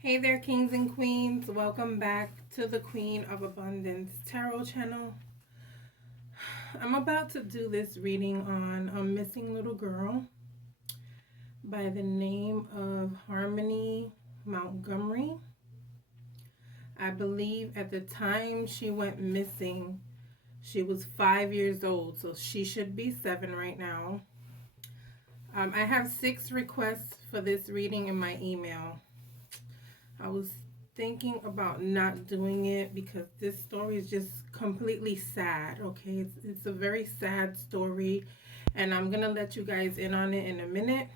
Hey there, kings and queens. Welcome back to the Queen of Abundance Tarot channel. I'm about to do this reading on a missing little girl by the name of Harmony Montgomery. I believe at the time she went missing, she was 5 years old, so she should be 7 right now. I have 6 requests for this reading in my email. I was thinking about not doing it because this story is just completely sad, okay? It's a very sad story, and I'm going to let you guys in on it in a minute.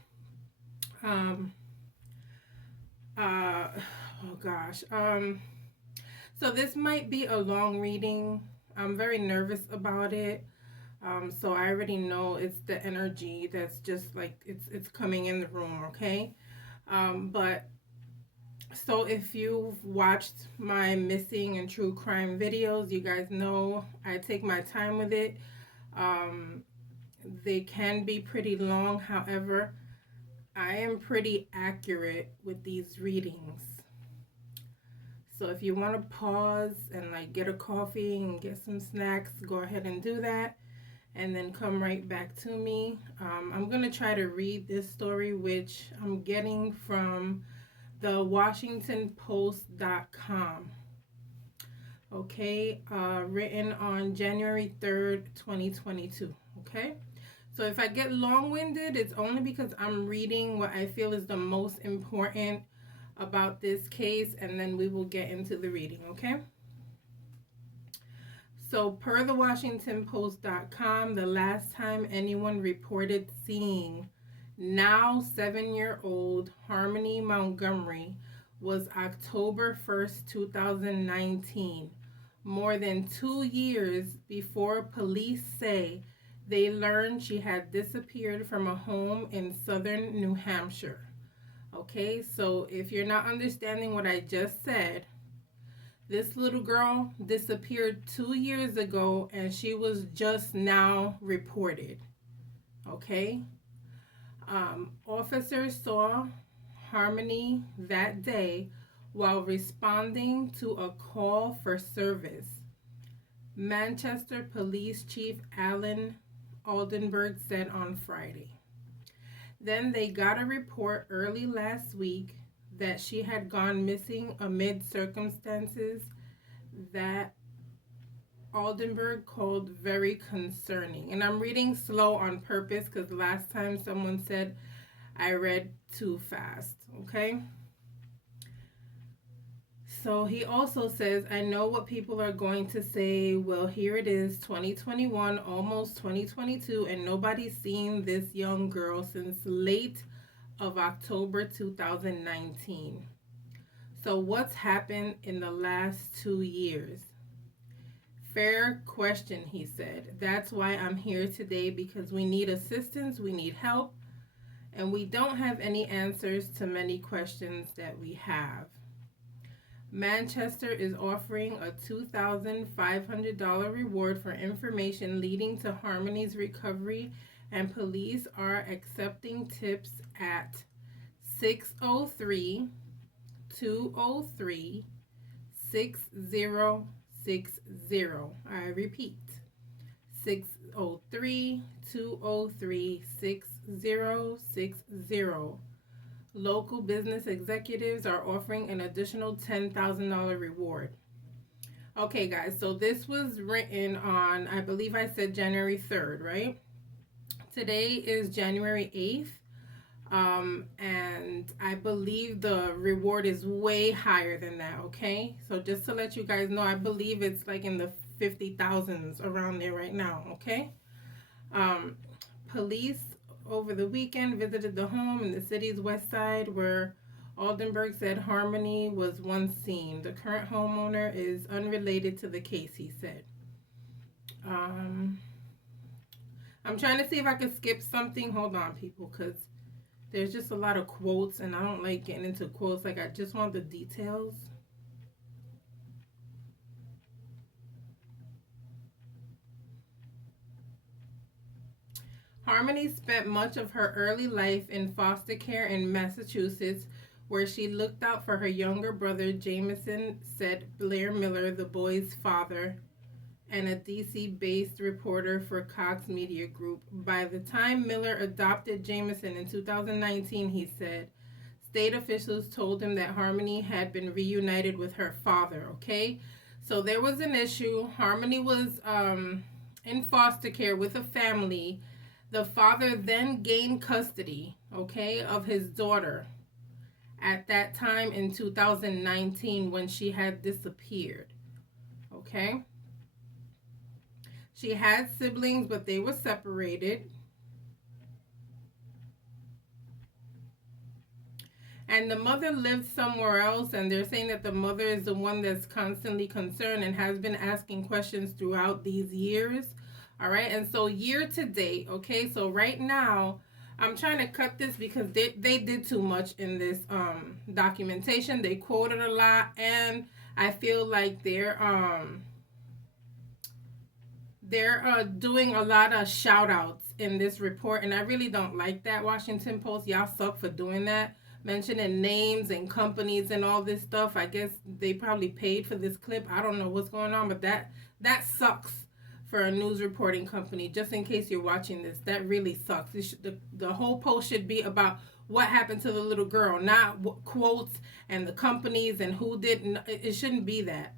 Um, uh, oh gosh. So this might be a long reading. I'm very nervous about it. So I already know it's the energy that's just like it's coming in the room, okay? But So if you've watched my missing and true crime videos, you guys know I take my time with it. Um, they can be pretty long. However, I am pretty accurate with these readings. So if you want to pause and like get a coffee and get some snacks, go ahead and do that. And then come right back to me. I'm going to try to read this story, which I'm getting from the WashingtonPost.com. Okay, written on January 3rd, 2022. Okay, so if I get long-winded, it's only because I'm reading what I feel is the most important about this case, and then we will get into the reading. Okay, so per the WashingtonPost.com, the last time anyone reported seeing now 7-year-old Harmony Montgomery was October 1st, 2019, more than 2 years before police say they learned she had disappeared from a home in southern New Hampshire. Okay, so if you're not understanding what I just said, this little girl disappeared 2 years ago and she was just now reported. Okay, officers saw Harmony that day while responding to a call for service. Manchester Police Chief Alan Aldenburg said on Friday. Then they got a report early last week that she had gone missing amid circumstances that Aldenburg called very concerning. And I'm reading slow on purpose because last time someone said I read too fast, okay? So he also says, I know what people are going to say. Well, here it is, 2021, almost 2022, and nobody's seen this young girl since late of October 2019. So what's happened in the last 2 years? Fair question, he said. That's why I'm here today, because we need assistance, we need help, and we don't have any answers to many questions that we have. Manchester is offering a $2,500 reward for information leading to Harmony's recovery, and police are accepting tips at 603 203 6060. I repeat, 603 203 6060. Local business executives are offering an additional $10,000 reward. Okay, guys, so this was written on, I believe I said January 3rd, right? Today is January 8th, and I believe the reward is way higher than that, okay? So just to let you guys know, I believe it's like in the 50,000s around there right now, okay? Police over the weekend visited the home in the city's west side where Aldenburg said Harmony was once seen. The current homeowner is unrelated to the case, he said. I'm trying to see if I could skip something. Hold on, people, because there's just a lot of quotes, and I don't like getting into quotes. Like, I just want the details. Harmony spent much of her early life in foster care in Massachusetts, where she looked out for her younger brother, Jameson, said Blair Miller, the boy's father, and a DC based reporter for Cox Media Group. By the time Miller adopted Jameson in 2019, he said, state officials told him that Harmony had been reunited with her father, okay? So there was an issue. Harmony was in foster care with a family. The father then gained custody, okay, of his daughter at that time in 2019 when she had disappeared, okay? She had siblings, but they were separated. And the mother lived somewhere else, and they're saying that the mother is the one that's constantly concerned and has been asking questions throughout these years. All right, and so year to date, okay, so right now, I'm trying to cut this because they did too much in this documentation. They quoted a lot, and I feel like they're doing a lot of shout outs in this report, and I really don't like that. Washington Post, y'all suck for doing that, mentioning names and companies and all this stuff. I guess they probably paid for this clip. I don't know what's going on, but that sucks for a news reporting company. Just in case you're watching this, that really sucks. The whole post should be about what happened to the little girl, not quotes and the companies and who did. It shouldn't be that.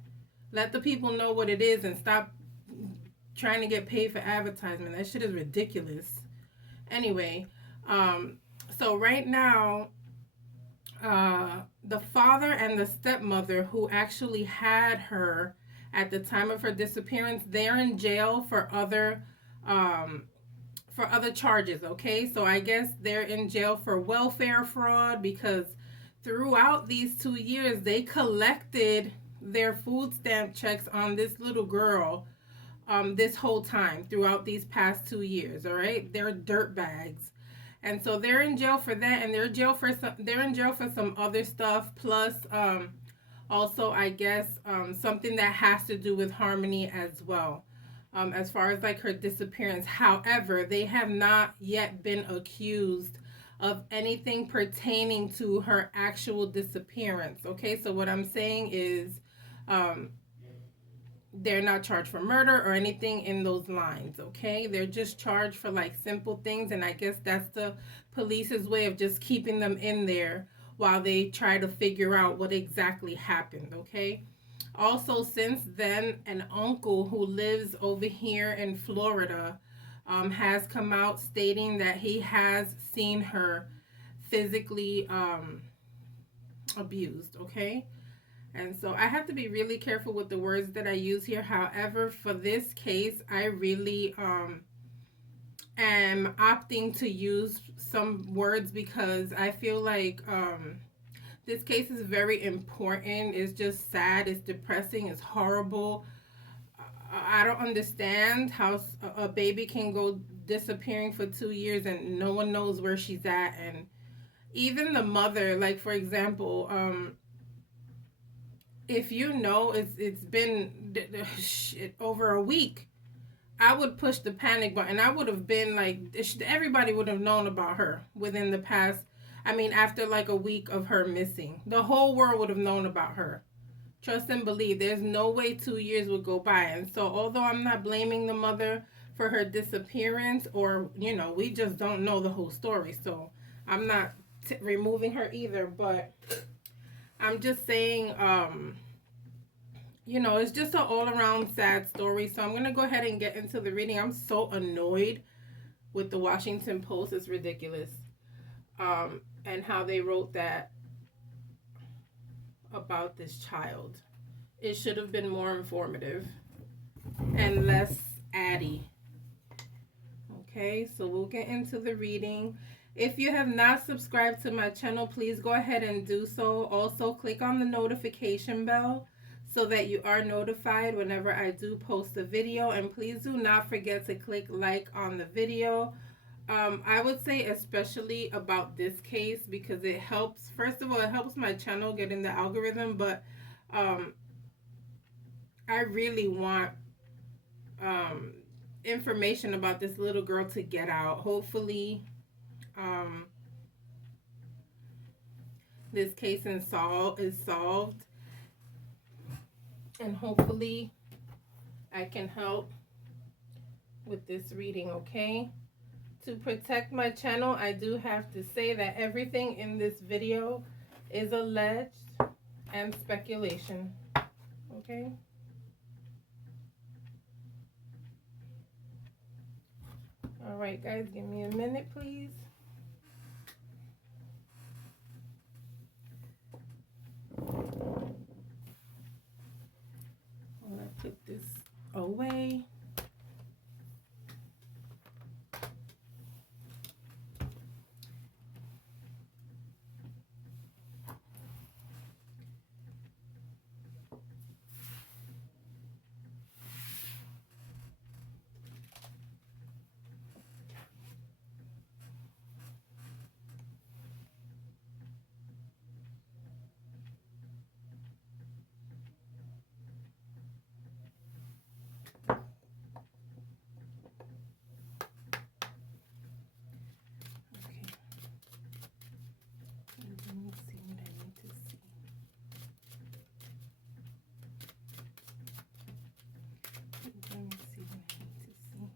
Let the people know what it is and stop trying to get paid for advertisement. That shit is ridiculous. Anyway, so right now, the father and the stepmother who actually had her at the time of her disappearance, they're in jail for other charges. Okay, so I guess they're in jail for welfare fraud because throughout these 2 years they collected their food stamp checks on this little girl this whole time throughout these past 2 years. All right, they're dirt bags, and so they're in jail for that, and they're in jail for some other stuff. Plus, also I guess something that has to do with Harmony as well. As far as like her disappearance. However, they have not yet been accused of anything pertaining to her actual disappearance. Okay, so what I'm saying is, um, they're not charged for murder or anything in those lines. Okay, they're just charged for like simple things, and I guess that's the police's way of just keeping them in there while they try to figure out what exactly happened. Okay, also since then, an uncle who lives over here in Florida has come out stating that he has seen her physically abused. Okay, and so I have to be really careful with the words that I use here. However, for this case, I really am opting to use some words because I feel like this case is very important. It's just sad. It's depressing. It's horrible. I don't understand how a baby can go disappearing for 2 years and no one knows where she's at. And even the mother, like for example, if you know it's been shit over a week, I would push the panic button. I would have been like, everybody would have known about her within the past. I mean, after like a week of her missing, the whole world would have known about her. Trust and believe. There's no way 2 years would go by. And so, although I'm not blaming the mother for her disappearance, or we just don't know the whole story. So I'm not removing her either. But I'm just saying, it's just an all-around sad story. So I'm going to go ahead and get into the reading. I'm so annoyed with the Washington Post. It's ridiculous. And how they wrote that about this child. It should have been more informative and less addy. Okay, so we'll get into the reading. If you have not subscribed to my channel, please go ahead and do so. Also, click on the notification bell so that you are notified whenever I do post a video. And please do not forget to click like on the video. I would say especially about this case because it helps. First of all, it helps my channel get in the algorithm, but I really want information about this little girl to get out. Hopefully, this case is solved, and hopefully I can help with this reading, okay? To protect my channel, I do have to say that everything in this video is alleged and speculation, okay? All right, guys, give me a minute, please. I'm gonna put this away. Let me see what I need to see. Let me see what I need to see.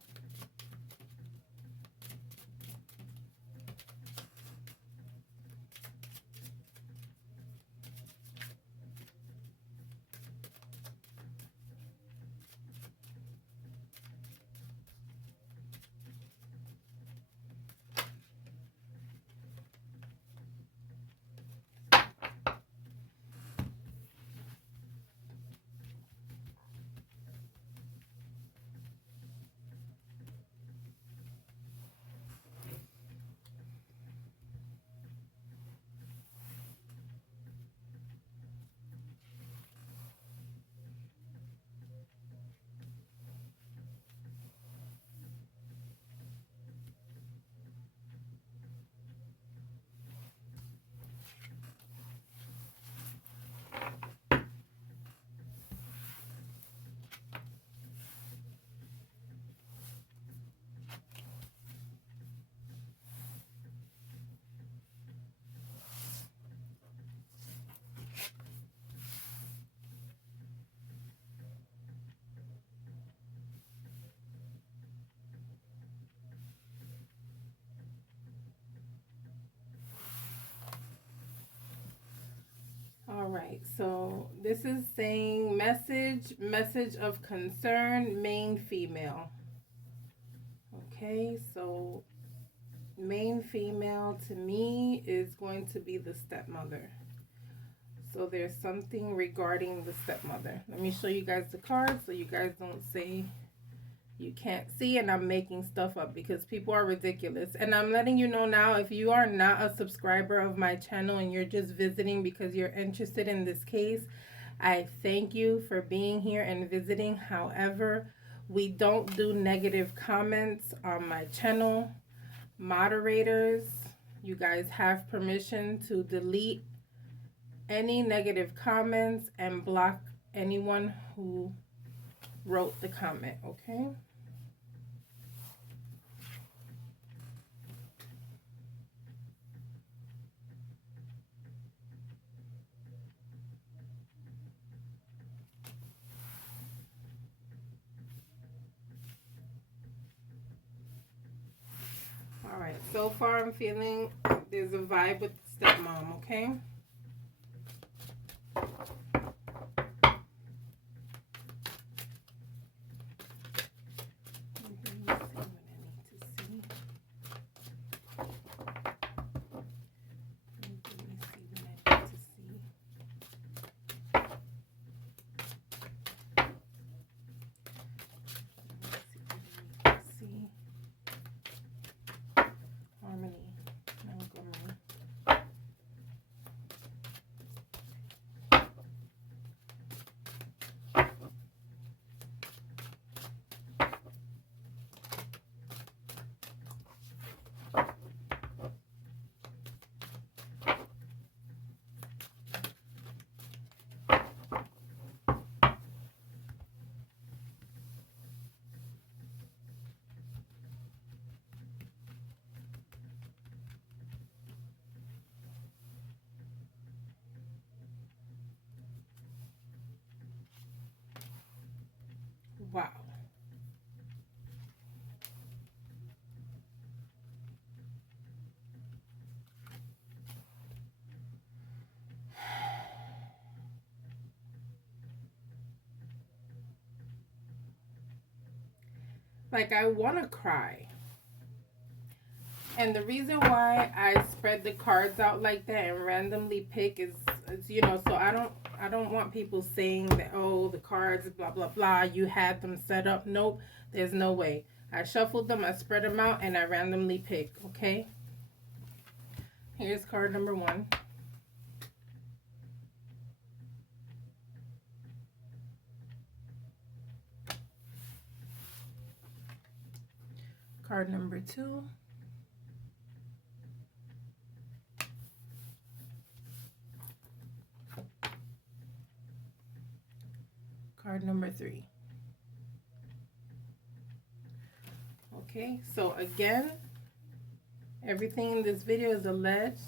All right, so this is saying message of concern, main female. Okay, so main female to me is going to be the stepmother. So there's something regarding the stepmother. Let me show you guys the cards so you guys don't say you can't see and I'm making stuff up, because people are ridiculous. And I'm letting you know now, if you are not a subscriber of my channel and you're just visiting because you're interested in this case, I thank you for being here and visiting. However, we don't do negative comments on my channel. Moderators, you guys have permission to delete any negative comments and block anyone who wrote the comment, okay? All right, so far I'm feeling there's a vibe with the stepmom, okay? Harmony Montgomery. Wow. Like, I want to cry. And the reason why I spread the cards out like that and randomly pick is so I don't want people saying that, oh, the cards blah blah blah, you had them set up. Nope, there's no way. I shuffled them, I spread them out, and I randomly pick. Okay. Here's card number 1. Card number 2. Card number 3. Okay, so again, everything in this video is alleged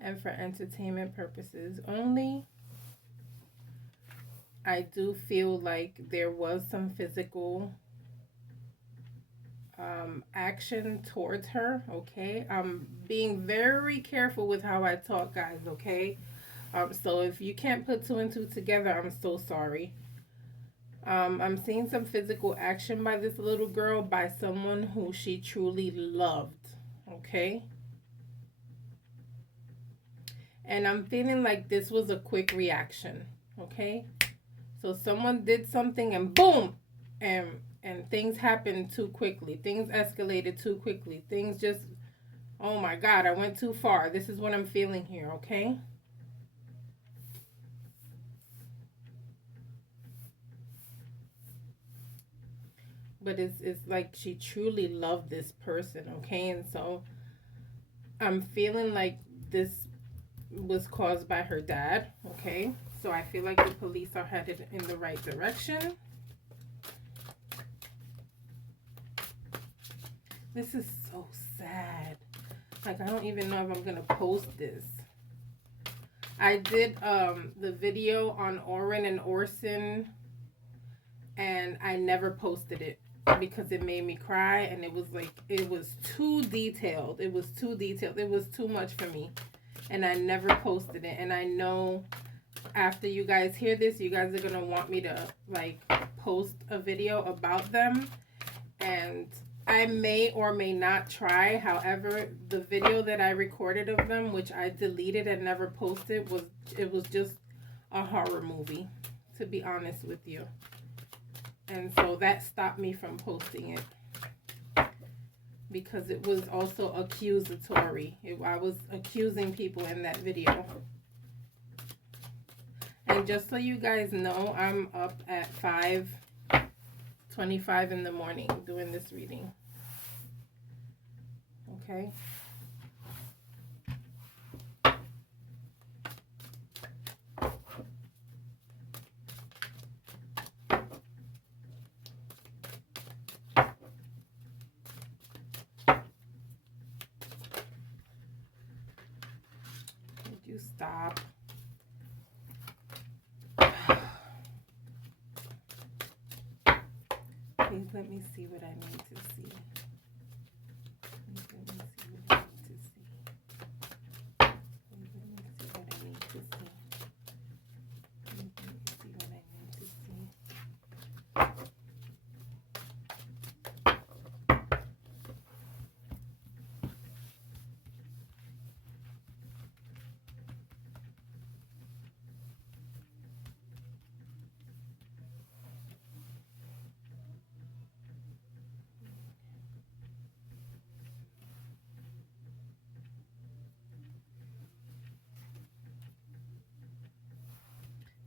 and for entertainment purposes only. I do feel like there was some physical action towards her. Okay, I'm being very careful with how I talk, guys. Okay, so if you can't put 2 and 2 together, I'm so sorry. I'm seeing some physical action by this little girl, by someone who she truly loved. Okay, and I'm feeling like this was a quick reaction. Okay, so someone did something and boom, and things happened too quickly. Things escalated too quickly. Things just, oh my God, I went too far. This is what I'm feeling here, okay? But it's like she truly loved this person, okay? And so I'm feeling like this was caused by her dad, okay? So I feel like the police are headed in the right direction. This is so sad. Like, I don't even know if I'm gonna post this. I did the video on Oren and Orson, and I never posted it because it made me cry, and it was too detailed. It was too detailed. It was too much for me, and I never posted it. And I know after you guys hear this, you guys are gonna want me to like post a video about them, and I may or may not try. However, the video that I recorded of them, which I deleted and never posted, was just a horror movie, to be honest with you. And so that stopped me from posting it because it was also accusatory. I was accusing people in that video. And just so you guys know, I'm up at 5:25 in the morning doing this reading. Okay. Would you stop? Please let me see what I need to see. Please let me see what I need to see. Please let me see what I need to see. Please let me see what I need to see.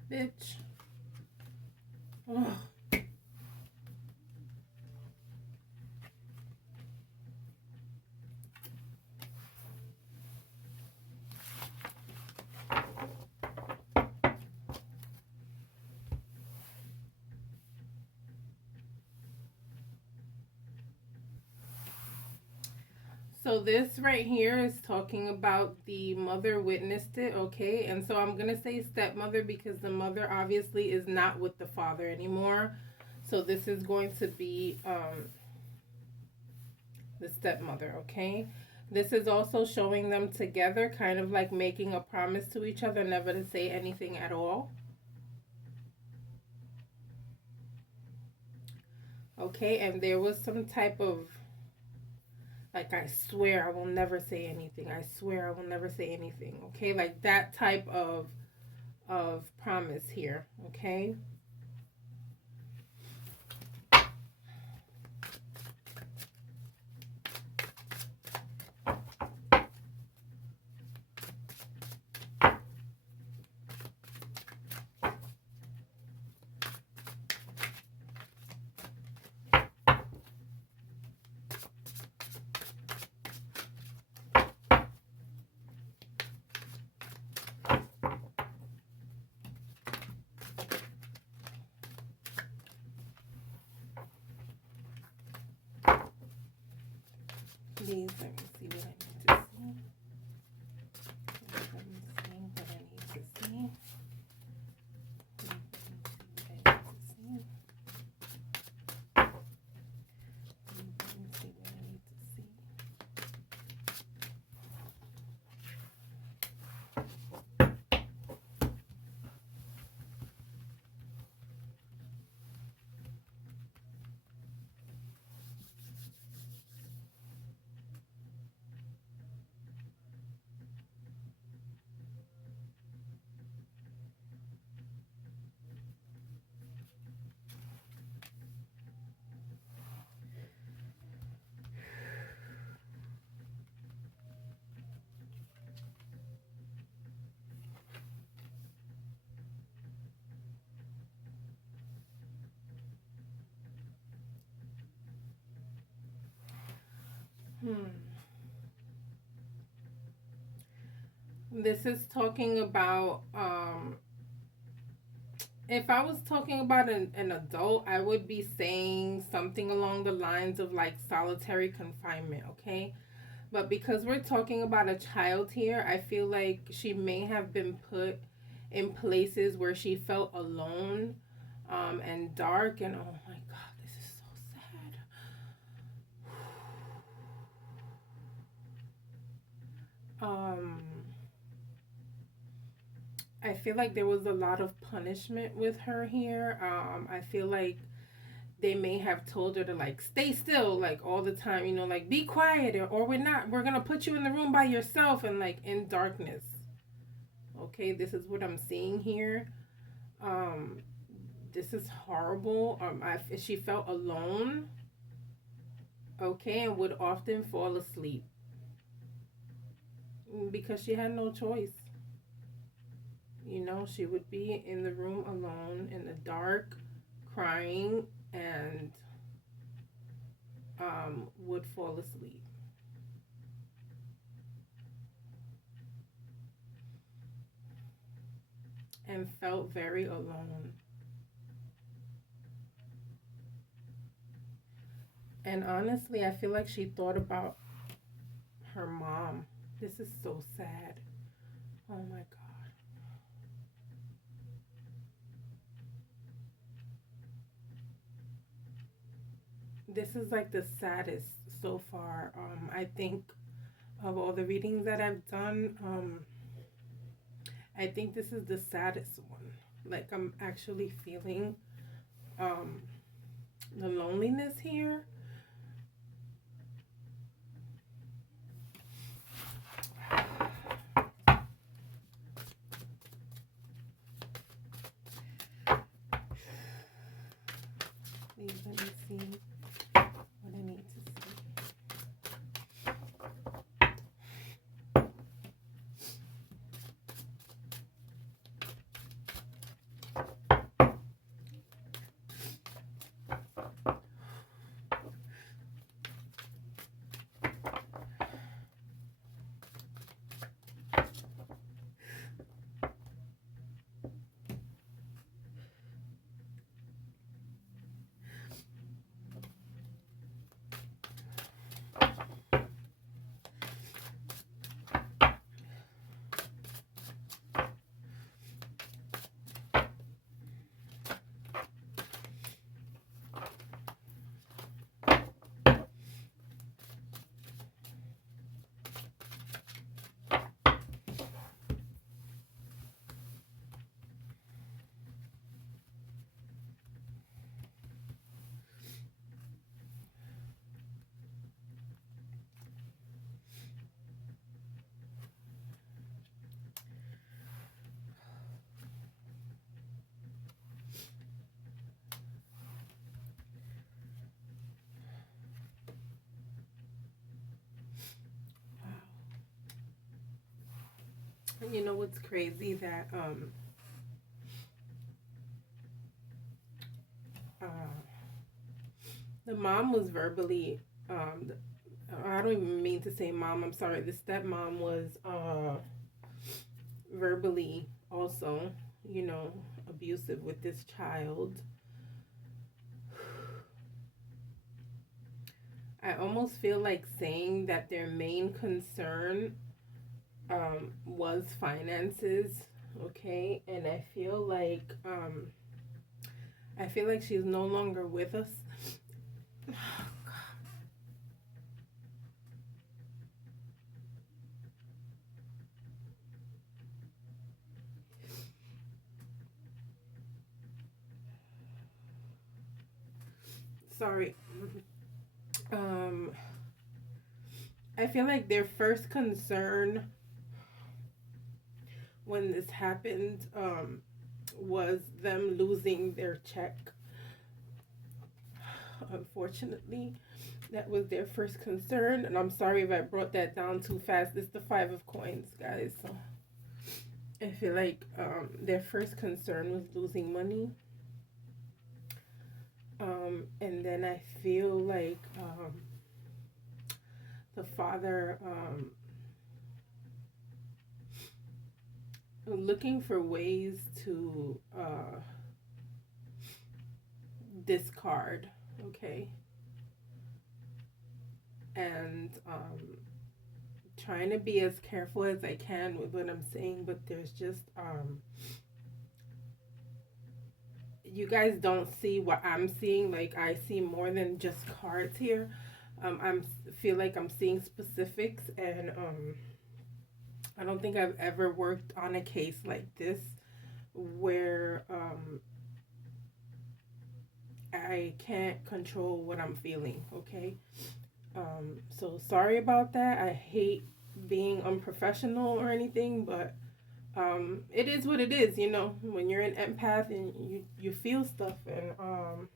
Bitch. Ugh. So this right here is talking about the mother witnessed it, okay? And so I'm going to say stepmother because the mother obviously is not with the father anymore. So this is going to be the stepmother, okay? This is also showing them together, kind of like making a promise to each other never to say anything at all. Okay, and there was some type of like, I swear I will never say anything. I swear I will never say anything. Okay, like that type of promise here, okay? Please let me see what I need to see. Let me see what I need to see. Let me see what I need to see. This is talking about if I was talking about an adult, I would be saying something along the lines of like solitary confinement, okay? But because we're talking about a child here, I feel like she may have been put in places where she felt alone and dark. And oh my God, this is so sad. I feel like there was a lot of punishment with her here. I feel like they may have told her to like stay still like all the time, you know, like be quiet, or we're gonna put you in the room by yourself and like in darkness. Okay, this is what I'm seeing here. um this is horrible. She felt alone, okay, and would often fall asleep because she had no choice. You know, she would be in the room alone in the dark, crying, and would fall asleep. And felt very alone. And honestly, I feel like she thought about her mom. This is so sad. Oh my God. This is like the saddest so far. I think of all the readings that I've done, I think this is the saddest one. Like I'm actually feeling um, the loneliness here. Please let me see what I need to see. And you know what's crazy that uh the mom was verbally I don't even mean to say mom, I'm sorry, the stepmom was verbally also, you know, abusive with this child. I almost feel like saying that their main concern was finances, okay? And I feel like she's no longer with us. Sorry. Um, I feel like their first concern when this happened was them losing their check. Unfortunately, that was their first concern, and I'm sorry if I brought that down too fast. It's the five of coins, guys. So I feel like their first concern was losing money, and then I feel like the father looking for ways to discard, okay, and trying to be as careful as I can with what I'm saying, but there's just you guys don't see what I'm seeing. Like I see more than just cards here. I'm feel like I'm seeing specifics, and I don't think I've ever worked on a case like this where I can't control what I'm feeling. Okay, so sorry about that. I hate being unprofessional or anything, but it is what it is, you know, when you're an empath and you feel stuff, and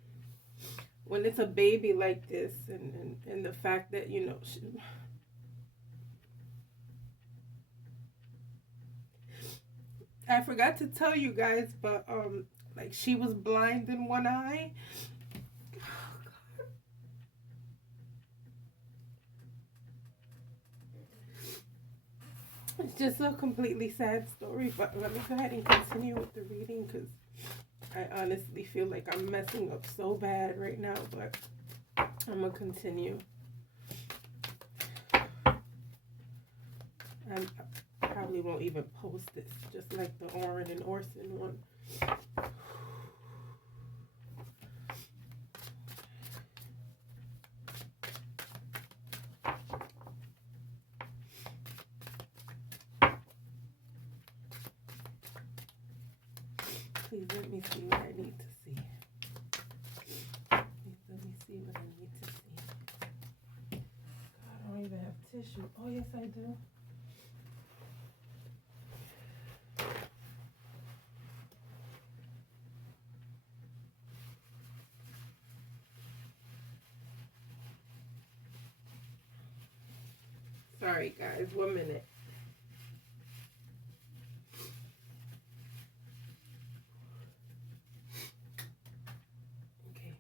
when it's a baby like this, and the fact that, you know, I forgot to tell you guys, but like she was blind in one eye. It's just a completely sad story, but let me go ahead and continue with the reading because I honestly feel like I'm messing up so bad right now, but I'm gonna continue. I probably won't even post this, just like the Oren and Orson one. Please let me see what I need to see. Please let me see what I need to see. I don't even have tissue. Oh, yes, I do. Sorry, guys. 1 minute. Okay.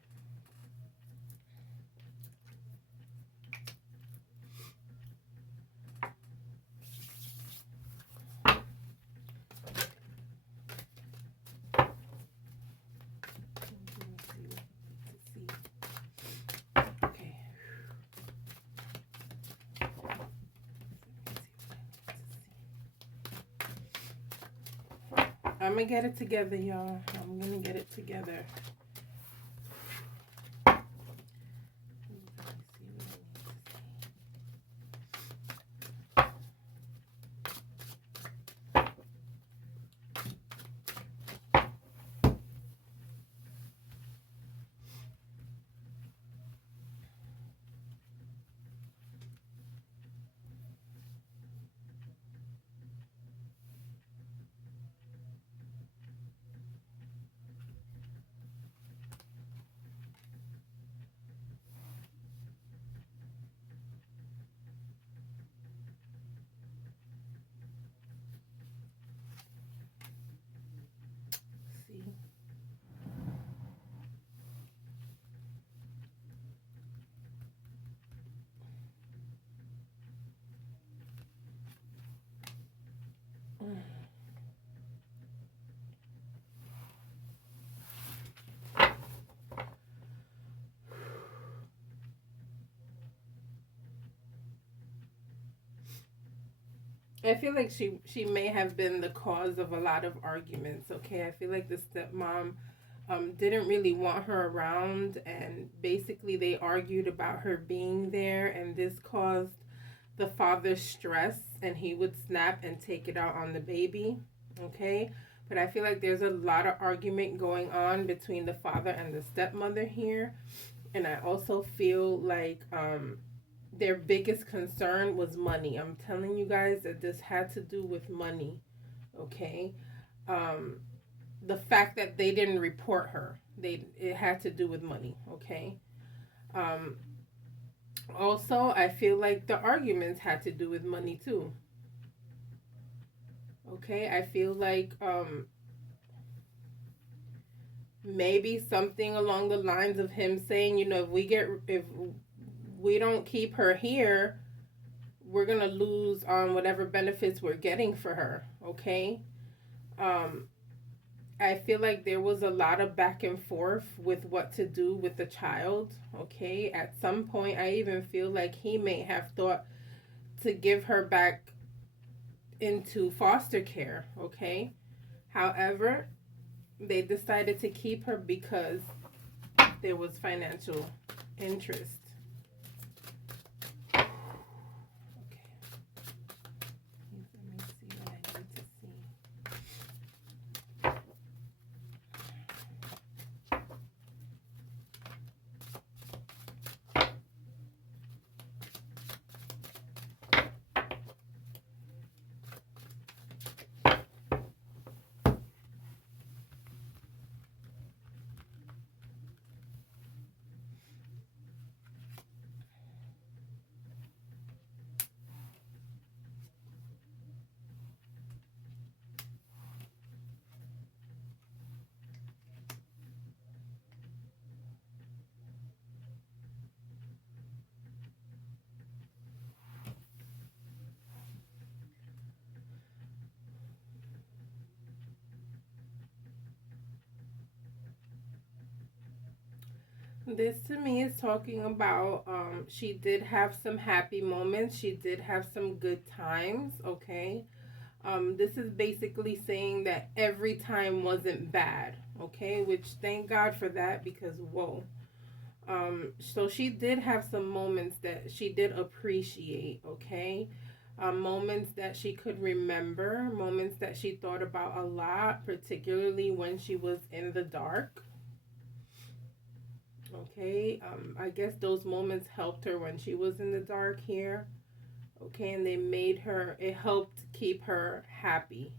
Let me see what I need to see. Okay. I'm gonna get it together, y'all. I'm gonna get it together. I feel like she may have been the cause of a lot of arguments. Okay, I feel like the stepmom didn't really want her around, and basically they argued about her being there, and this caused the father's stress, and he would snap and take it out on the baby. Okay, but I feel like there's a lot of argument going on between the father and the stepmother here, and I also feel like their biggest concern was money. I'm telling you guys that this had to do with money. Okay, um, the fact that they didn't report her, they it had to do with money. Okay. Um, Also, I feel like the arguments had to do with money too. Okay, I feel like maybe something along the lines of him saying, you know, if we don't keep her here, we're gonna lose on whatever benefits we're getting for her. Okay. Um, I feel like there was a lot of back and forth with what to do with the child. Okay. At some point, I even feel like he may have thought to give her back into foster care. Okay. However, they decided to keep her because there was financial interest. Okay. Let me see what I need to see. This to me is talking about she did have some happy moments. She did have some good times, okay? This is basically saying that every time wasn't bad, okay? Which thank God for that because whoa. So she did have some moments that she did appreciate, okay? Moments that she could remember, moments that she thought about a lot, particularly when she was in the dark. Okay, I guess those moments helped her when she was in the dark here. Okay, and they made her, it helped keep her happy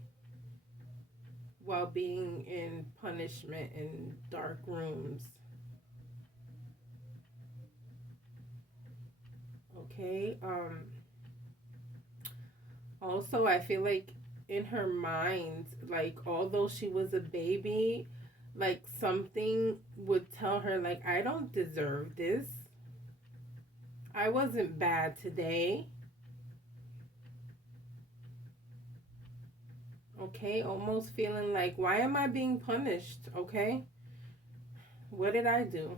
while being in punishment in dark rooms. Okay, also, I feel like in her mind, like, although she was a baby, like, something would tell her, like, I don't deserve this. I wasn't bad today. Okay, almost feeling like, why am I being punished? Okay, what did I do?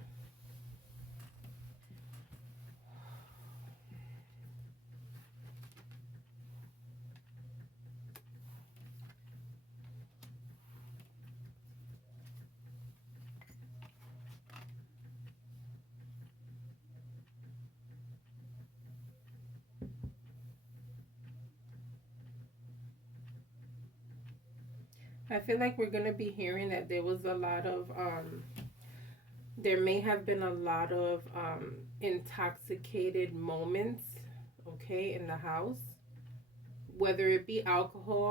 I feel like we're gonna be hearing that there was a lot of there may have been a lot of intoxicated moments, okay, in the house, whether it be alcohol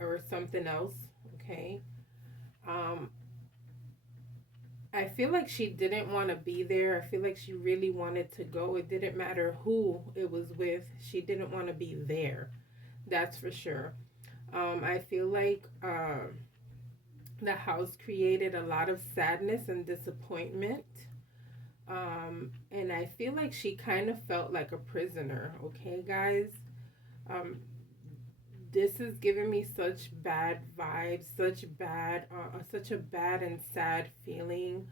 or something else, okay. Um, I feel like she didn't want to be there. I feel like she really wanted to go. It didn't matter who it was with. She didn't want to be there. That's for sure. I feel like the house created a lot of sadness and disappointment. And I feel like she kind of felt like a prisoner, okay, guys? Um, this is giving me such bad vibes, such a bad and sad feeling.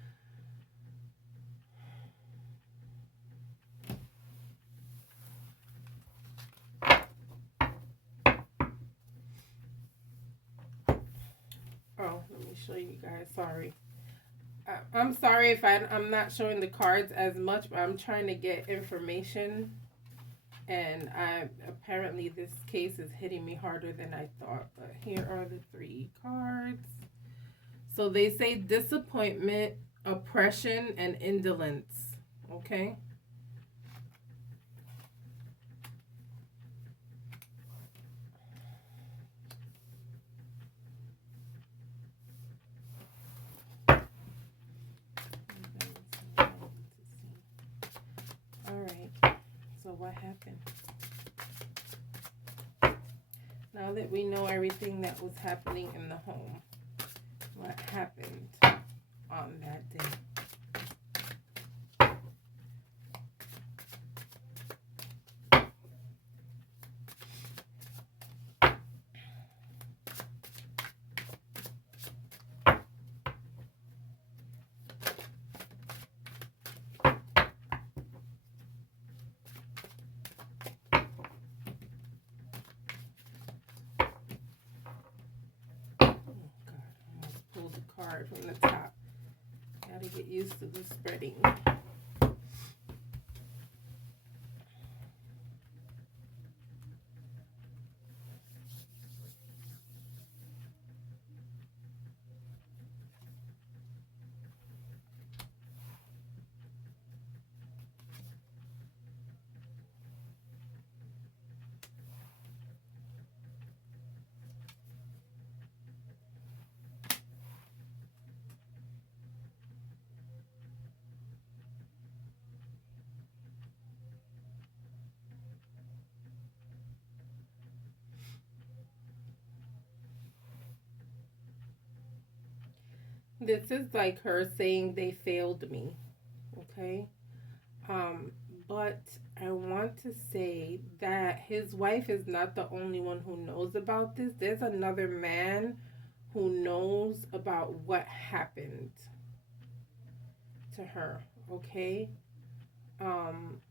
me show you guys. Sorry. I'm sorry if I'm not showing the cards as much, but I'm trying to get information. And apparently this case is hitting me harder than I thought. But here are the 3 cards. So they say disappointment, oppression, and indolence. Okay. All right. So what happened? Now that we know everything that was happening in the home, what happened on that day? Pull the card from the top. Gotta get used to the spreading. This is like her saying they failed me. Okay. Um, but I want to say that his wife is not the only one who knows about this. There's another man who knows about what happened to her. Okay. Um,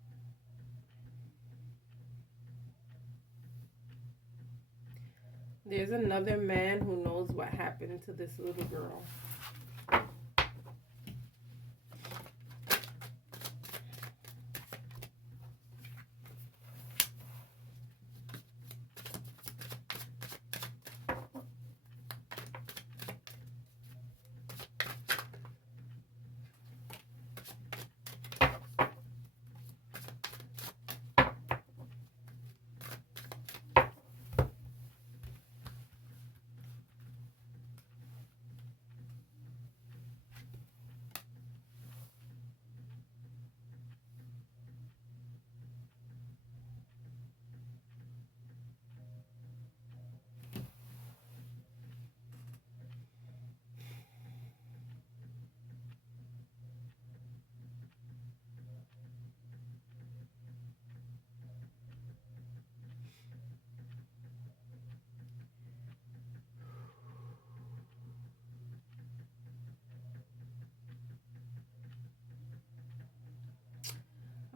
there's another man who knows what happened to this little girl.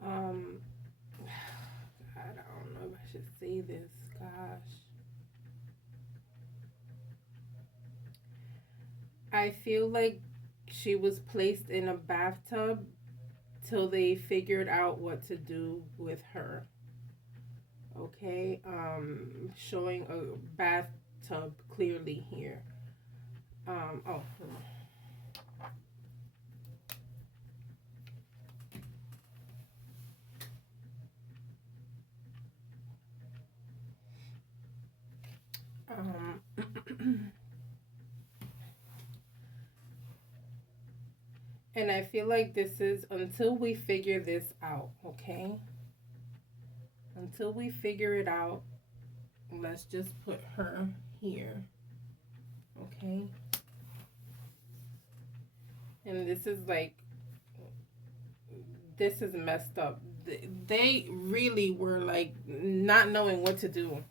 Um, I don't know if I should say this. Gosh. I feel like she was placed in a bathtub till they figured out what to do with her. Okay, showing a bathtub clearly here. Oh, and I feel like this is until we figure this out, okay? Until we figure it out, let's just put her here, okay? And this is like, this is messed up. They really were like not knowing what to do,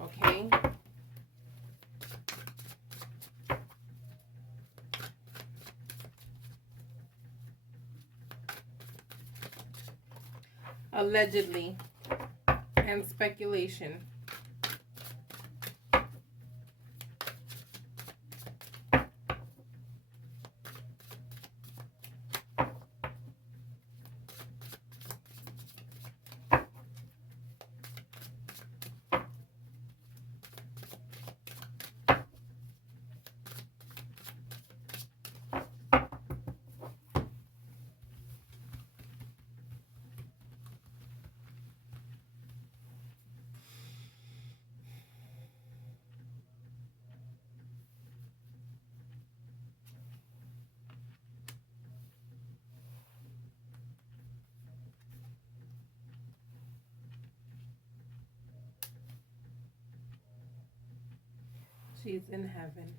okay? Allegedly, and speculation. She's in heaven.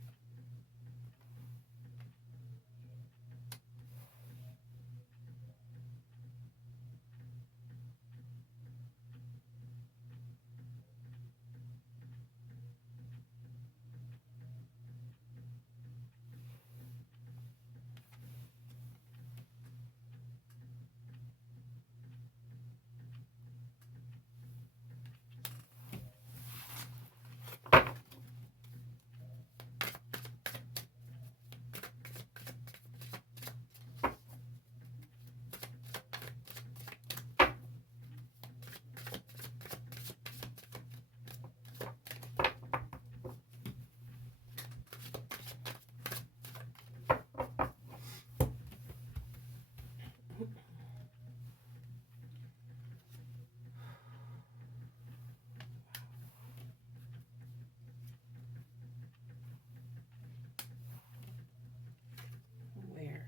Where?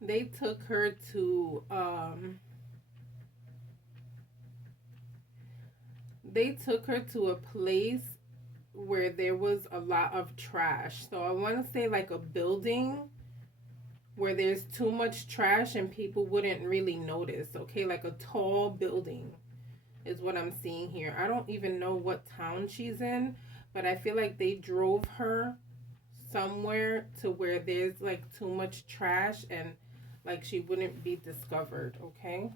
They took her to a place where there was a lot of trash. So I want to say like a building where there's too much trash and people wouldn't really notice. Okay, like a tall building is what I'm seeing here. I don't even know what town she's in, but I feel like they drove her somewhere to where there's like too much trash and like she wouldn't be discovered. Okay.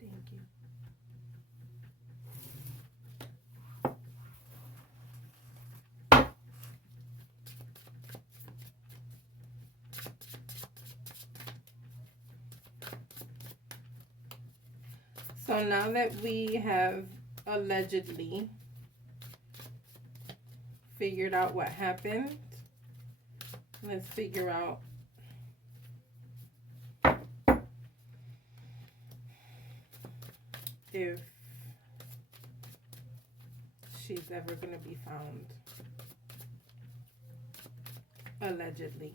Thank you. So now that we have allegedly figured out what happened, let's figure out if she's ever going to be found. Allegedly.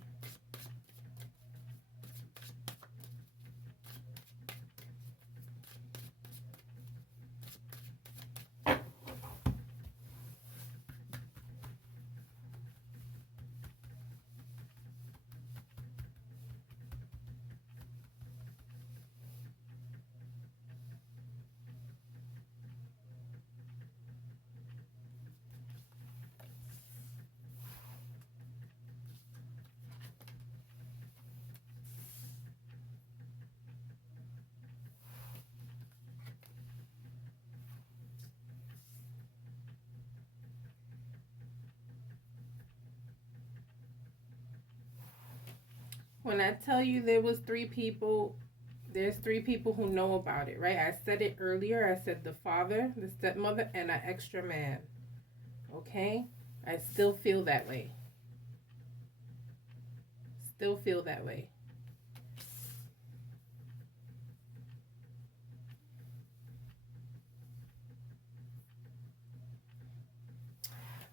When I tell you there was three people, there's three people who know about it, right? I said it earlier. I said the father, the stepmother, and an extra man. Okay? I still feel that way. Still feel that way.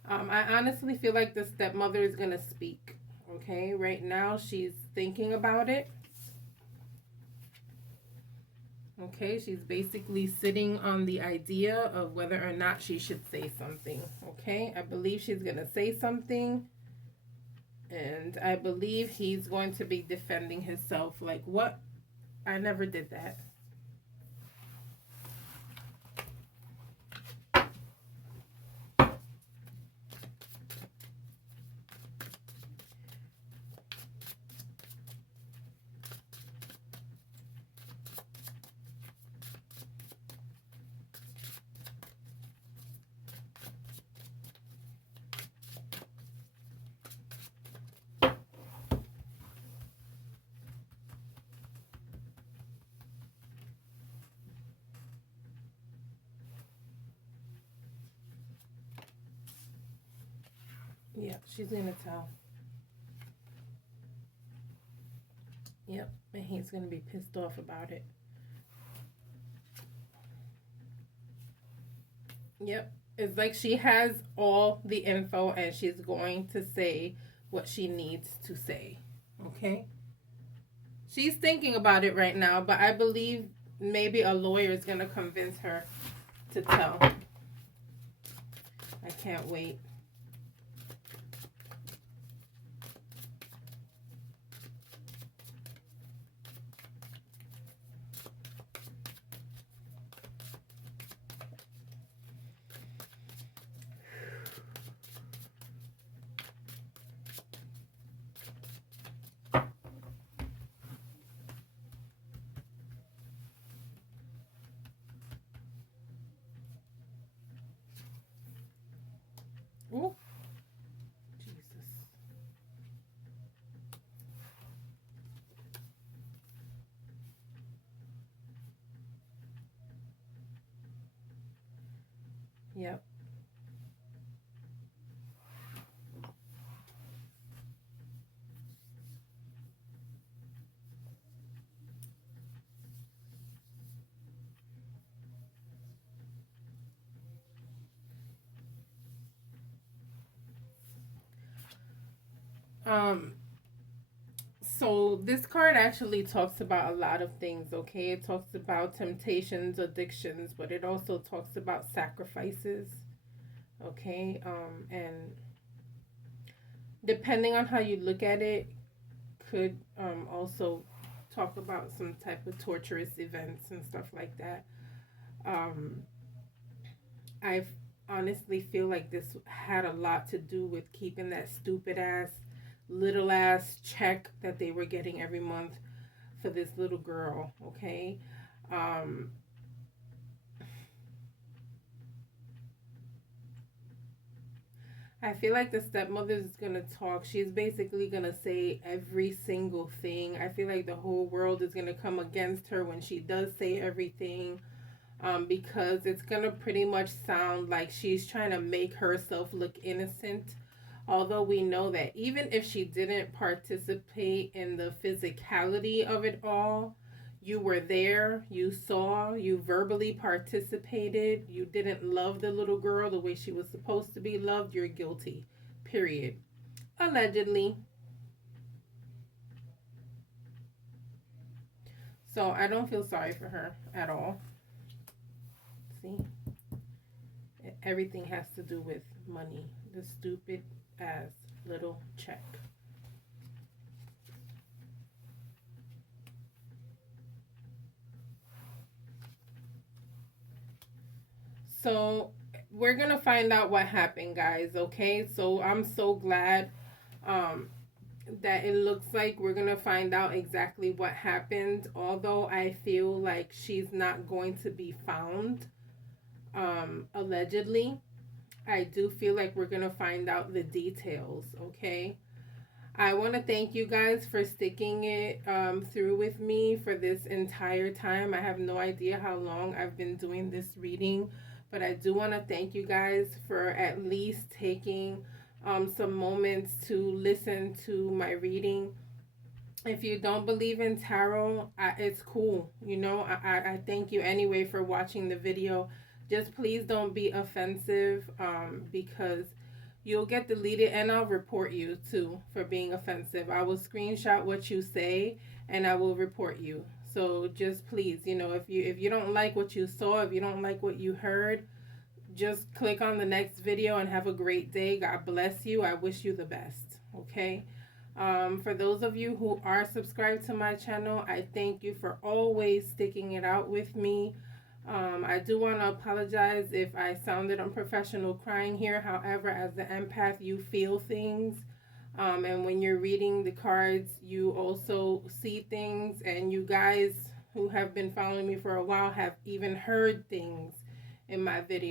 I honestly feel like the stepmother is gonna speak. Okay, right now she's thinking about it. Okay, she's basically sitting on the idea of whether or not she should say something. Okay, I believe she's gonna say something, and I believe he's going to be defending himself. Like, what? I never did that. Yeah, she's gonna tell. Yep, and he's gonna be pissed off about it. Yep, it's like she has all the info and she's going to say what she needs to say. Okay, she's thinking about it right now, but I believe maybe a lawyer is gonna convince her to tell. I can't wait. Oh, Jesus. Yep. Um, so this card actually talks about a lot of things, okay? It talks about temptations, addictions, but it also talks about sacrifices, okay? And depending on how you look at it, could also talk about some type of torturous events and stuff like that. Um, I honestly feel like this had a lot to do with keeping that stupid ass, little ass check that they were getting every month for this little girl, okay? Um, I feel like the stepmother is gonna talk. She's basically gonna say every single thing. I feel like the whole world is gonna come against her when she does say everything, because it's gonna pretty much sound like she's trying to make herself look innocent. Although we know that even if she didn't participate in the physicality of it all, you were there, you saw, you verbally participated, you didn't love the little girl the way she was supposed to be loved, you're guilty. Period. Allegedly. So I don't feel sorry for her at all. See? Everything has to do with money. The stupid ass little check. So we're gonna find out what happened, guys. Okay. So I'm so glad um that it looks like we're gonna find out exactly what happened. Although I feel like she's not going to be found, allegedly. I do feel like we're gonna find out the details, okay? I want to thank you guys for sticking it through with me for this entire time. I have no idea how long I've been doing this reading, but I do want to thank you guys for at least taking some moments to listen to my reading. If you don't believe in tarot, it's cool. You know, I thank you anyway for watching the video. Just please don't be offensive, because you'll get deleted, and I'll report you too for being offensive. I will screenshot what you say and I will report you. So just please, if you don't like what you saw, if you don't like what you heard, just click on the next video and have a great day. God bless you. I wish you the best. Okay. For those of you who are subscribed to my channel, I thank you for always sticking it out with me. I do want to apologize if I sounded unprofessional crying here. However, as the empath, you feel things. And when you're reading the cards, you also see things. And you guys who have been following me for a while have even heard things in my video.